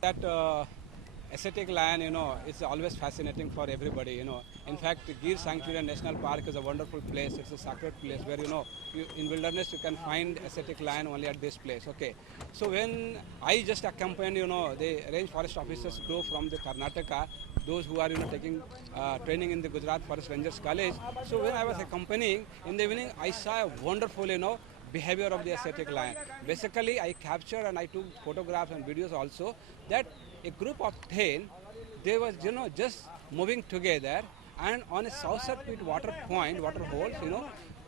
That ascetic lion, is always fascinating for everybody, In fact, Gir Sanctuary National Park is a wonderful place. It's a sacred place where, in wilderness you can find ascetic lion only at this place, okay. So when I just accompanied, the range forest officers go from the Karnataka, those who are, taking training in the Gujarat Forest Rangers College. So when I was accompanying, in the evening, I saw a wonderful, behavior of the ascetic lion. Basically, I captured and I took photographs and videos also that a group of 10, they was, just moving together, and on a saucer pit water point, water holes,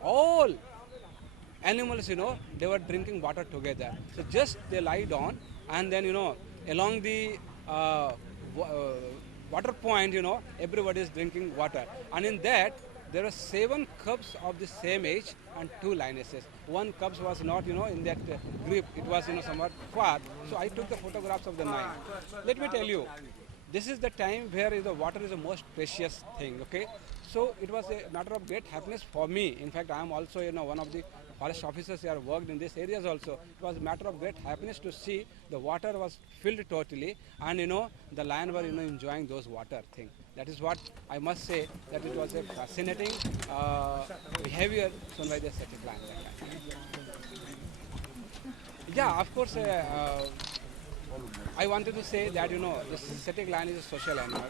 all animals, they were drinking water together. So just they lie down, and then, along the water point, everybody is drinking water. And in that, there are 7 cubs of the same age and 2 lionesses. One cub was not, in that grip. It was, somewhat far. So I took the photographs of the 9. Let me tell you, this is the time where the water is the most precious thing, okay. So it was a matter of great happiness for me. In fact, I am also, one of the forest officers who have worked in these areas also. It was a matter of great happiness to see the water was filled totally, and the lion were enjoying those water thing. That is what I must say, that it was a fascinating behavior shown by the ascetic lion. Yeah, of course. I wanted to say that the ascetic lion is a social animal.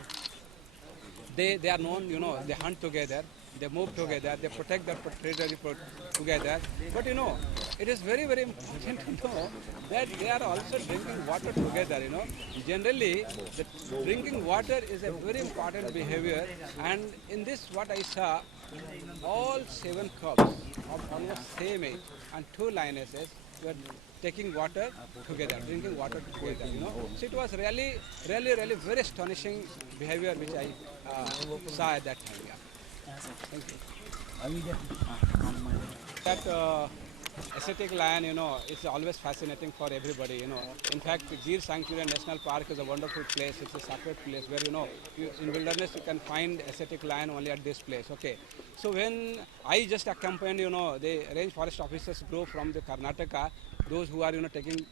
They are known, they hunt together, they move together, they protect their territory together. But it is very, very important to know that they are also drinking water together. Generally, the drinking water is a very important behavior, and in this what I saw, all 7 cubs of almost same age and 2 lionesses were taking water together, drinking water together, So it was really, really, really very astonishing behavior which I saw at that time. Yeah. Thank you. That ascetic lion, is always fascinating for everybody, In fact, Gir Sanctuary National Park is a wonderful place. It's a sacred place where, in wilderness you can find ascetic lion only at this place, okay. So when I just accompanied, the range forest officers go from the Karnataka, those who are, taking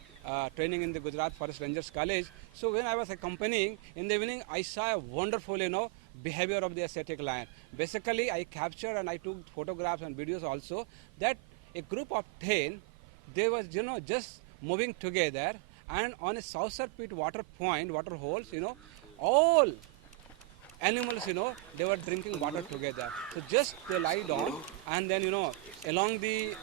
training in the Gujarat Forest Rangers College. So when I was accompanying, in the evening, I saw a wonderful, behavior of the ascetic lion. Basically, I captured and I took photographs and videos also that a group of 10, they was, just moving together, and on a saucer pit water point, water holes, all animals, they were drinking water together. So just they lie down, and then, along the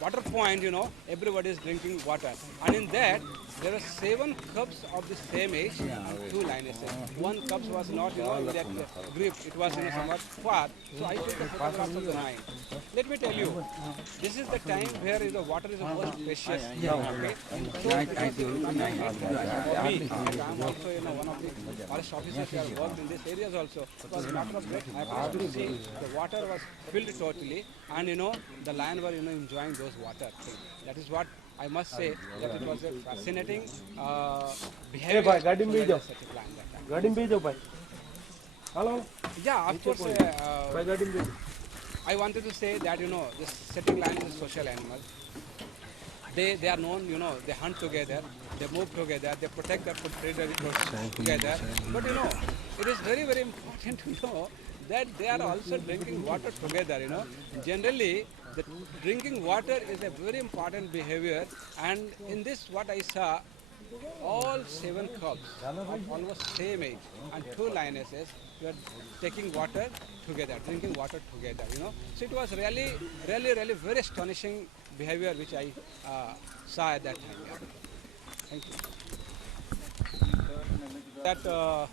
water point, everybody is drinking water. And in that, there are 7 cubs of the same age and 2 lionesses. One cub was not, in that grip. It was, somewhat far. So I took the photographs of the 9. Let me tell you, this is the time where the water is the most precious. Okay? So it was a time for me, and I am also, one of the forest officers who have worked in these areas also. It was a matter of great happiness to see the water was filled totally, and the lion were enjoying those water thing. That is what I must say, that it was a fascinating behavior. Garden bhai. Hello. Yeah, of course. I wanted to say that this ascetic lion is a social animal. They are known, they hunt together, they move together, they protect their territory together. But it is very, very important to know that they are also drinking water together. Generally, the drinking water is a very important behavior, and in this what I saw, all 7 cubs of almost same age and 2 lionesses were taking water together, drinking water together, So it was really, really, really very astonishing behavior which I saw at that time. Yeah. Thank you. That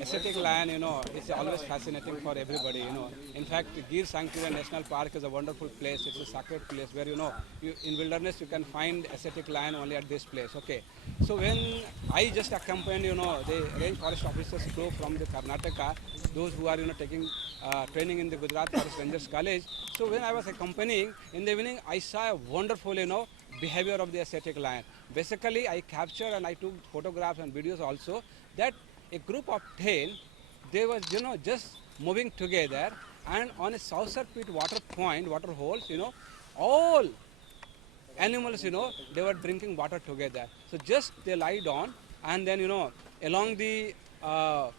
ascetic lion, is always fascinating for everybody, In fact, Gir Sanctuary National Park is a wonderful place. It's a sacred place where, in wilderness you can find ascetic lion only at this place, okay. So when I just accompanied, the range forest officers go from the Karnataka, those who are, taking training in the Gujarat Forest Rangers College. So when I was accompanying, in the evening, I saw a wonderful, behavior of the ascetic lion. Basically, I captured and I took photographs and videos also that a group of 10, they was, just moving together, and on a saucer pit water point, water holes, all animals, they were drinking water together. So just they lie down, and then, along the water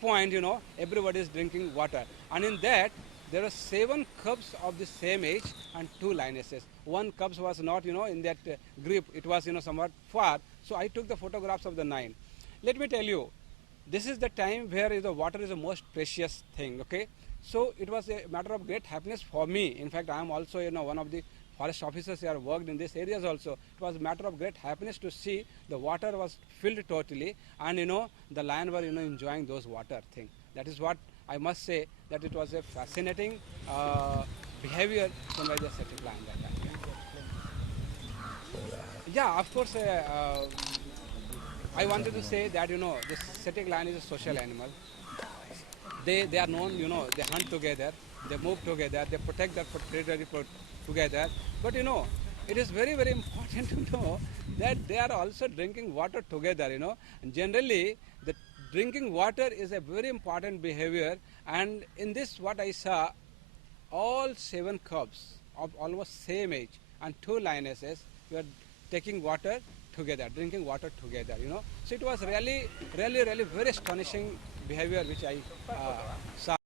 point, everybody is drinking water. And in that, there are 7 cubs of the same age and 2 lionesses. One cub was not, in that group. It was, somewhat far. So I took the photographs of the 9. Let me tell you, this is the time where the water is the most precious thing, okay? So it was a matter of great happiness for me. In fact, I am also, one of the forest officers here, worked in these areas also. It was a matter of great happiness to see the water was filled totally, and, the lion were, enjoying those water thing. That is what I must say, that it was a fascinating behavior shown by the ascetic lion that time. Yeah, of course, I wanted to say that, the ascetic lion is a social animal. They are known, they hunt together, they move together, they protect their territory together. But, it is very, very important to know that they are also drinking water together, And generally, the drinking water is a very important behavior. And in this, what I saw, all 7 cubs of almost same age and 2 lionesses were taking water together, drinking water together, So it was really, really, really very astonishing behavior which I saw.